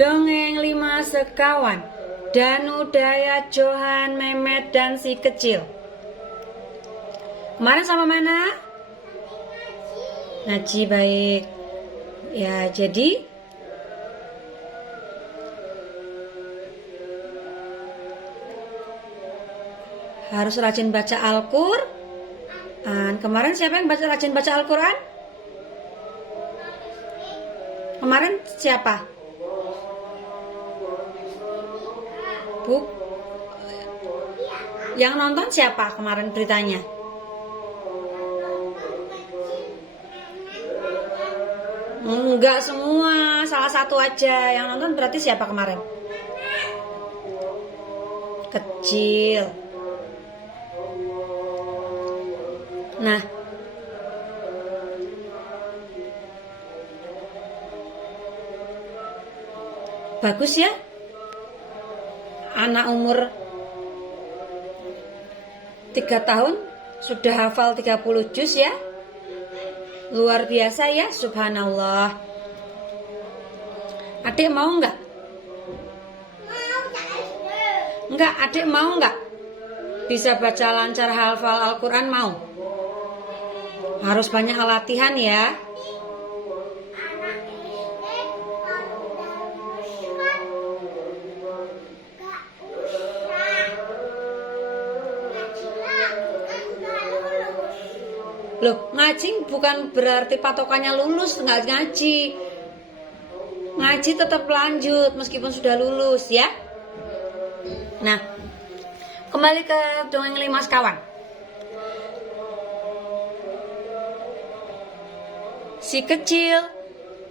Dongeng lima sekawan. Danu, Dayat, Johan, Mehmet, dan si kecil. Kemarin sama mana? Ngaji, baik. Ya, jadi harus rajin baca Al-Quran. Kemarin siapa yang rajin baca Al-Quran? Kemarin siapa? Bu? Yang nonton siapa kemarin beritanya? Enggak semua, salah satu aja. Yang nonton berarti siapa kemarin? Kecil. Nah, bagus ya. Anak umur 3 tahun sudah hafal 30 juz ya. Luar biasa ya, subhanallah. Adik mau enggak? Enggak, adik mau enggak? Bisa baca lancar hafal Al-Quran mau? Harus banyak latihan ya. Loh, ngaji bukan berarti patokannya lulus, nggak ngaji. Ngaji tetap lanjut meskipun sudah lulus ya. Nah, kembali ke dongeng lima sekawan. Si kecil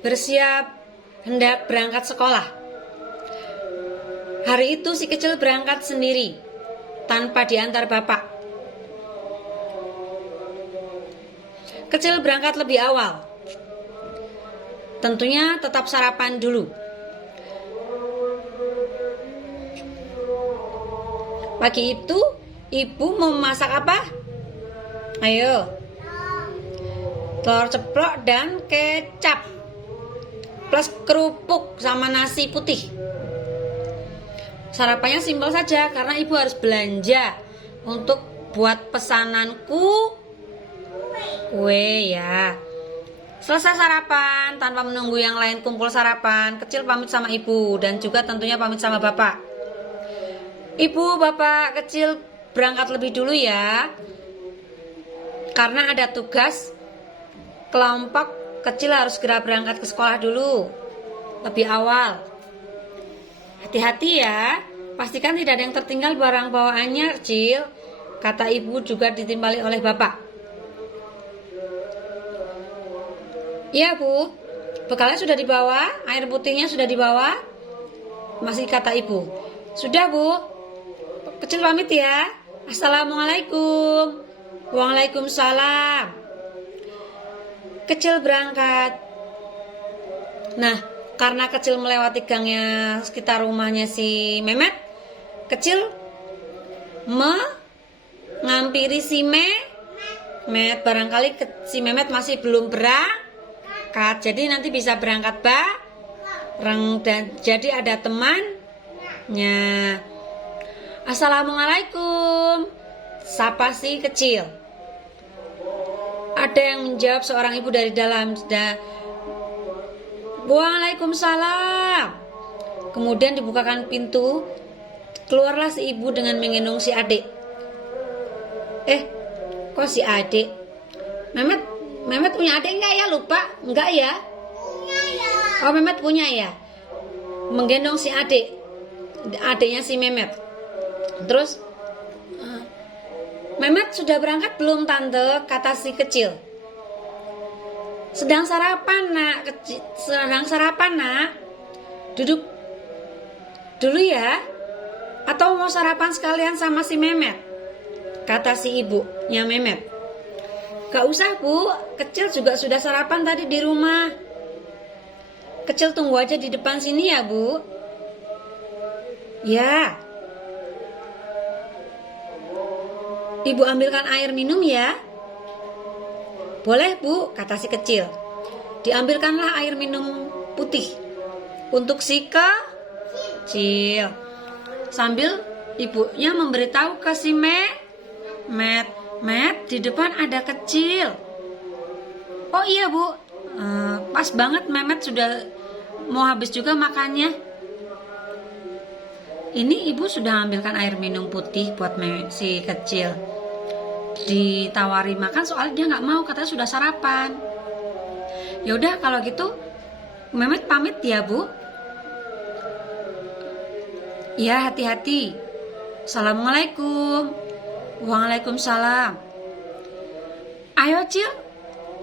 bersiap hendak berangkat sekolah. Hari itu si kecil berangkat sendiri tanpa diantar bapak. Kecil berangkat lebih awal. Tentunya tetap sarapan dulu. Pagi itu ibu memasak apa? Ayo. Telur ceplok dan kecap. Plus kerupuk sama nasi putih. Sarapannya simpel saja karena ibu harus belanja untuk buat pesananku kue ya. Selesai sarapan, tanpa menunggu yang lain kumpul sarapan, kecil pamit sama ibu dan juga tentunya pamit sama bapak. Ibu, bapak, kecil berangkat lebih dulu ya. Karena ada tugas kelompok, kecil harus segera berangkat ke sekolah dulu. Lebih awal. Hati-hati ya, pastikan tidak ada yang tertinggal barang bawaannya, kecil. Kata ibu juga ditimbali oleh bapak. Iya bu, bekalnya sudah dibawa, air putihnya sudah dibawa. Masih kata ibu. Sudah bu, kecil pamit ya. Assalamualaikum. Waalaikumsalam. Kecil berangkat. Nah, karena kecil melewati gangnya sekitar rumahnya si Mehmet, kecil mengampiri si Mehmet. Barangkali si Mehmet masih belum berangkat. Jadi nanti bisa berangkat bareng dan jadi ada temannya. Assalamualaikum, sapa si kecil. Ada yang menjawab seorang ibu dari dalam. Waalaikumsalam. Kemudian dibukakan pintu. Keluarlah si ibu dengan menggendong si adik. Kok si adik? Mehmet punya adik enggak ya? Lupa? Enggak ya? Punya ya. Oh, Mehmet punya ya? Menggendong si adik. Adiknya si Mehmet. Terus Mehmet sudah berangkat belum tante? Kata si kecil. Sedang sarapan nak. Duduk dulu ya. Atau mau sarapan sekalian sama si Mehmet? Kata si ibunya Mehmet. Gak usah bu, kecil juga sudah sarapan tadi di rumah. Kecil tunggu aja di depan sini ya bu. Ya. Ibu ambilkan air minum ya. Boleh bu, kata si kecil. Diambilkanlah air minum putih. untuk si kecil. Sambil ibunya memberitahu ke si Met, di depan ada kecil. Oh iya Bu, pas banget Memet sudah mau habis juga makannya. Ini ibu sudah ambilkan air minum putih buat si kecil. Ditawari makan soalnya dia nggak mau, katanya sudah sarapan. Ya udah kalau gitu Memet pamit ya Bu. Ya hati-hati. Assalamualaikum. Waalaikumsalam. Ayo Cil,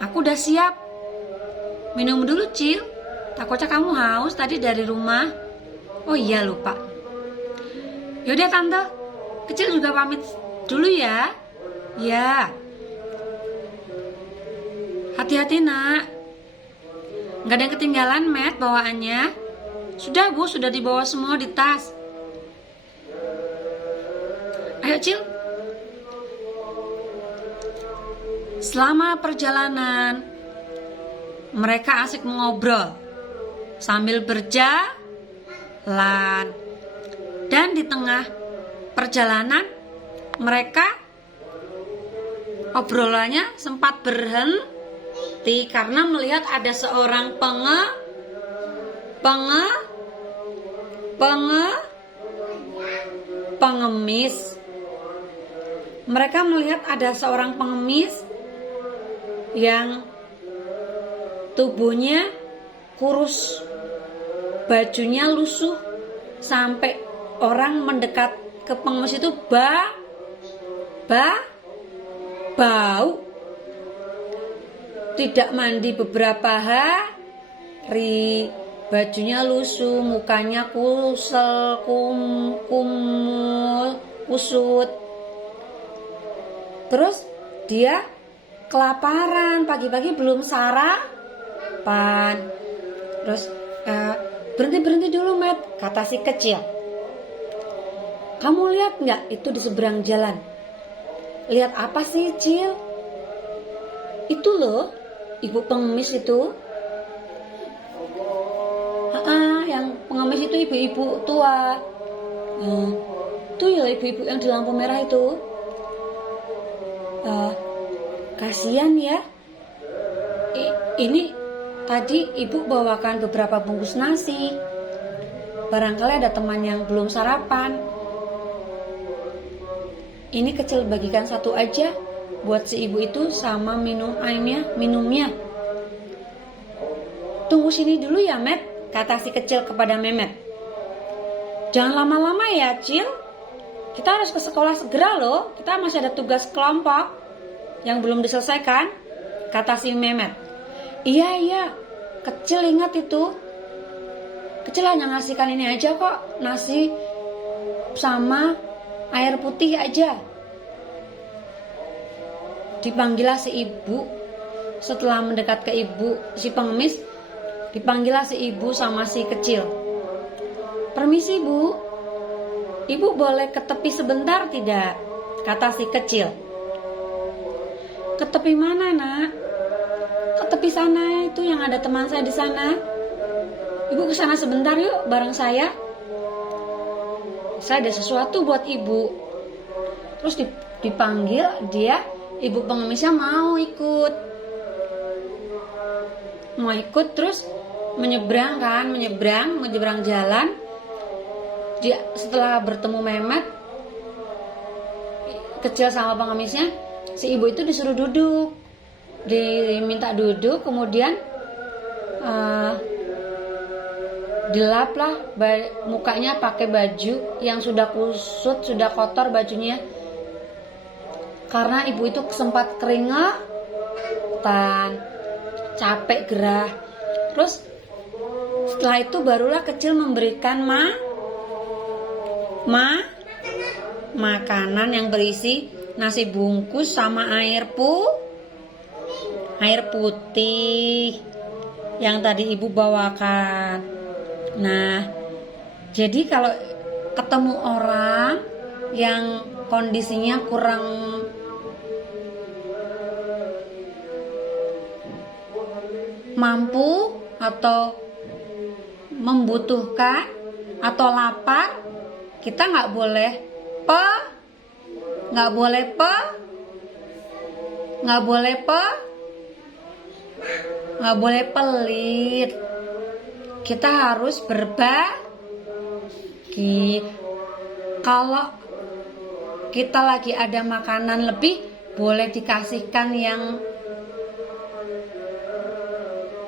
aku udah siap. Minum dulu Cil, takutnya kamu haus tadi dari rumah. Oh iya lupa. Yaudah Tante, Kecil juga pamit dulu ya. Ya. Hati-hati nak. Gak ada yang ketinggalan Matt bawaannya. Sudah Bu, sudah dibawa semua di tas. Ayo Cil. Selama perjalanan mereka asik mengobrol sambil berjalan. Dan di tengah perjalanan mereka obrolannya sempat berhenti karena melihat ada seorang pengemis. Mereka melihat ada seorang pengemis yang tubuhnya kurus, bajunya lusuh, sampai orang mendekat ke pengemis itu bau. Tidak mandi beberapa hari, bajunya lusuh, mukanya kusel, kusut. Terus dia kelaparan, pagi-pagi belum sarapan. Terus berhenti dulu Matt, kata si kecil. Kamu lihat nggak itu di seberang jalan? Lihat apa sih Cil? Itu loh, ibu pengemis itu. Yang pengemis itu ibu-ibu tua. Itu ya ibu-ibu yang di lampu merah itu. Kasihan ya. Ini tadi ibu bawakan beberapa bungkus nasi. Barangkali ada teman yang belum sarapan. Ini Kecil bagikan satu aja buat si ibu itu sama minumnya. Tunggu sini dulu ya Matt, kata si Kecil kepada Memet. Jangan lama-lama ya Cil. Kita harus ke sekolah segera loh. Kita masih ada tugas kelompok yang belum diselesaikan, kata si Memet. Iya, Kecil ingat itu. Kecil hanya ngasihkan ini aja kok, nasi sama air putih aja. Dipanggillah si ibu. Setelah mendekat ke ibu si pengemis, dipanggillah si ibu sama si Kecil. Permisi Bu, ibu boleh ke tepi sebentar tidak? Kata si Kecil. Ke tepi mana nak? Ke tepi sana itu yang ada teman saya di sana. Ibu ke sana sebentar yuk bareng saya. Saya ada sesuatu buat ibu. Terus dipanggil dia, ibu pengemisnya mau ikut terus menyeberang jalan. Dia setelah bertemu Memet, Kecil sama pengemisnya, si ibu itu disuruh duduk, diminta duduk, kemudian dilaplah mukanya pakai baju yang sudah kusut, sudah kotor bajunya, karena ibu itu sempat keringetan, capek gerah. Terus setelah itu barulah Kecil memberikan makanan yang berisi nasi bungkus sama air putih yang tadi ibu bawakan. Nah, jadi kalau ketemu orang yang kondisinya kurang mampu atau membutuhkan atau lapar, kita nggak boleh nggak boleh pelit. Kita harus berbagi. Kalau kita lagi ada makanan lebih, boleh dikasihkan yang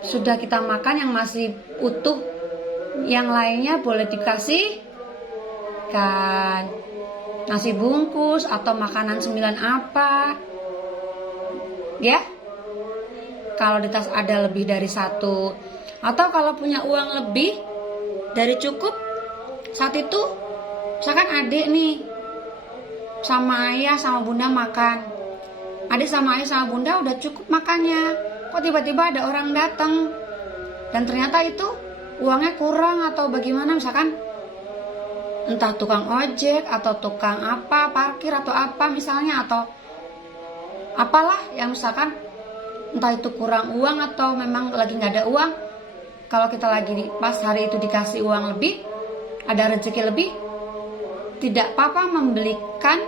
sudah kita makan, yang masih utuh. Yang lainnya boleh dikasihkan nasi bungkus atau makanan cemilan apa, ya. Kalau di tas ada lebih dari satu, atau kalau punya uang lebih dari cukup saat itu, misalkan adik nih sama ayah sama bunda makan, adik sama ayah sama bunda udah cukup makannya, kok tiba-tiba ada orang datang dan ternyata itu uangnya kurang atau bagaimana, misalkan entah tukang ojek atau tukang apa, parkir atau apa misalnya, atau apalah yang misalkan entah itu kurang uang atau memang lagi nggak ada uang. Kalau kita lagi pas hari itu dikasih uang lebih, ada rezeki lebih, tidak apa-apa membelikan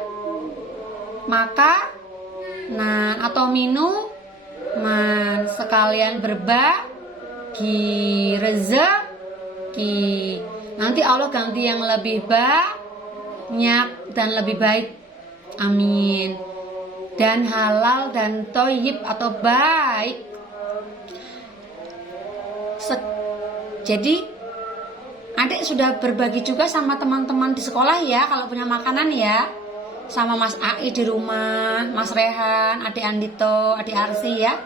makanan atau minuman, sekalian berbagi rezeki. Nanti Allah ganti yang lebih banyak dan lebih baik. Amin. Dan halal dan thayyib atau baik. Jadi adik sudah berbagi juga sama teman-teman di sekolah ya, kalau punya makanan ya, sama Mas Ai di rumah, Mas Rehan, adik Andito, adik Arsi ya.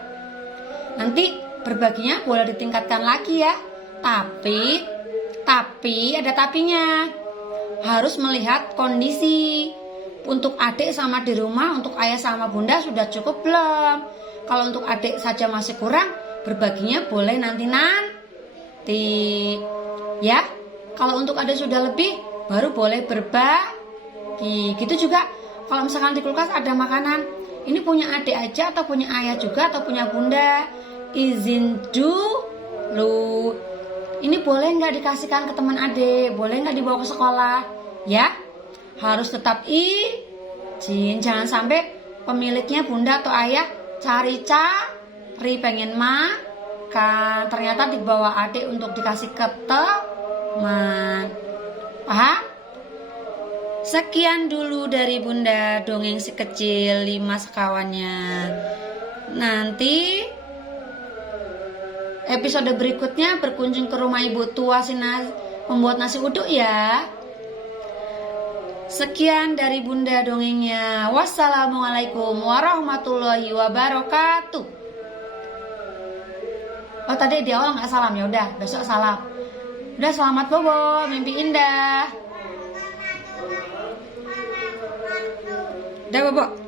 Nanti berbaginya boleh ditingkatkan lagi ya. Tapi ada tapinya. Harus melihat kondisi. Untuk adik sama di rumah, untuk ayah sama bunda sudah cukup belum? Kalau untuk adik saja masih kurang, berbaginya boleh nanti ya. Kalau untuk adik sudah lebih, baru boleh berbagi. Gitu juga kalau misalkan di kulkas ada makanan, ini punya adik aja atau punya ayah juga atau punya bunda, izin dulu. Ini boleh nggak dikasihkan ke teman adik, boleh nggak dibawa ke sekolah, ya? Harus tetap izin. Jangan sampai pemiliknya bunda atau ayah cari pengen makan, ternyata dibawa adik untuk dikasih ke teman. Paham? Sekian dulu dari Bunda dongeng si kecil 5 sekawannya. Nanti episode berikutnya berkunjung ke rumah ibu tua membuat nasi uduk ya. Sekian dari Bunda dongengnya. Wassalamualaikum warahmatullahi wabarakatuh. Oh tadi di awal nggak salam, ya udah besok salam. Udah, selamat bobo, mimpi indah. Udah bobo.